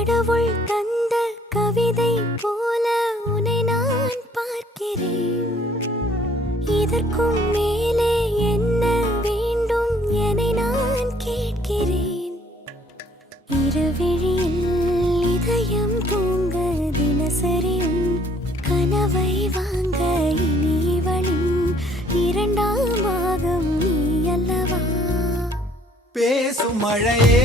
கடவுள் தந்த கவிதை போல உன்னை நான் பார்க்கிறேன். இதற்கும் மேலே என்ன வேண்டும் என நான் கேட்கிறேன். இருவிழியில் இதயம் தூங்க தினசரியும் கனவை வாங்க இனி இவளின் இரண்டாம் பாகம் நீ அல்லவா? பேசும் மழையே